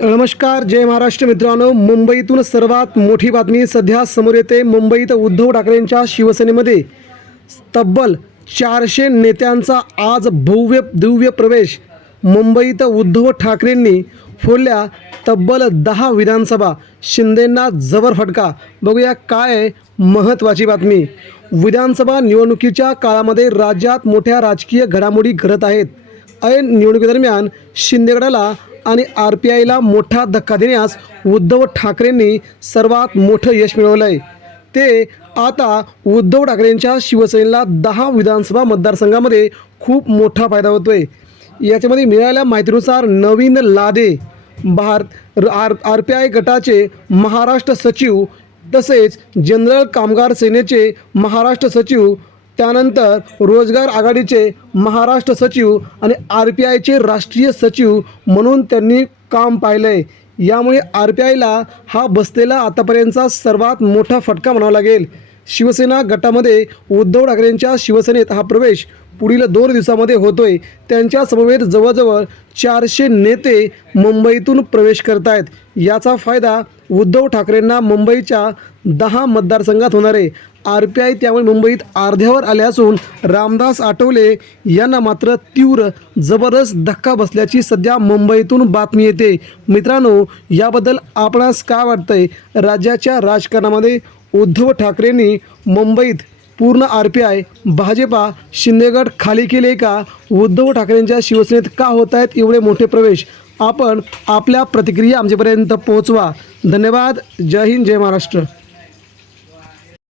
नमस्कार जय महाराष्ट्र मित्रांनो. मुंबईतून सर्वात मोठी बातमी सध्या समोर येते. मुंबईत उद्धव ठाकरेंच्या शिवसेनेमध्ये तब्बल चारशे नेत्यांचा आज भव्य दिव्य प्रवेश. मुंबईत उद्धव ठाकरेंनी फोडल्या तब्बल दहा विधानसभा. शिंदेंना जबर फटका. बघूया काय महत्त्वाची बातमी. विधानसभा निवडणुकीच्या काळामध्ये राज्यात मोठ्या राजकीय घडामोडी घडत आहेत. ऐन निवडणुकीदरम्यान शिंदेगडाला आणि आर पी आयला मोठा धक्का देण्यास उद्धव ठाकरेंनी सर्वात मोठं यश मिळवलं आहे ते आता उद्धव ठाकरेंच्या शिवसेनेला दहा विधानसभा मतदारसंघामध्ये खूप मोठा फायदा होतोय. याच्यामध्ये मिळालेल्या माहितीनुसार नवीन लादे भारत आर आर पी आय गटाचे महाराष्ट्र सचिव तसेच जनरल कामगार सेनेचे महाराष्ट्र सचिव त्यानंतर रोजगार आघाडीचे महाराष्ट्र सचिव आणि आर पी आयचे राष्ट्रीय सचिव म्हणून त्यांनी काम पाहिलं आहे यामुळे आर पी आयला हा बसलेला आतापर्यंतचा सर्वात मोठा फटका म्हणावा लागेल. शिवसेना गटामध्ये उद्धव ठाकरेंच्या शिवसेनेत हा प्रवेश पुढील दोन दिवसामध्ये होतोय. त्यांच्या समवेत जवळजवळ चारशे नेते मुंबईतून प्रवेश करत आहेत याचा फायदा उद्धव ठाकरेंना मुंबईच्या दहा मतदारसंघात होणार आहे. आर पी आय त्यामुळे मुंबईत अर्ध्यावर आले असून रामदास आठवले यांना मात्र तीव्र जबरदस्त धक्का बसल्याची सध्या मुंबईतून बातमी येते. मित्रांनो याबद्दल आपणास काय वाटतंय? राज्याच्या राजकारणामध्ये उद्धव ठाकरेंनी मुंबईत पूर्ण आर पी आय भाजपा शिंदेगड खाली केले का? उद्धव ठाकरेंच्या शिवसेनेत का होत आहेत एवढे मोठे प्रवेश? आपण आपल्या प्रतिक्रिया आमच्यापर्यंत पोहोचवा. धन्यवाद. जय हिंद जय महाराष्ट्र.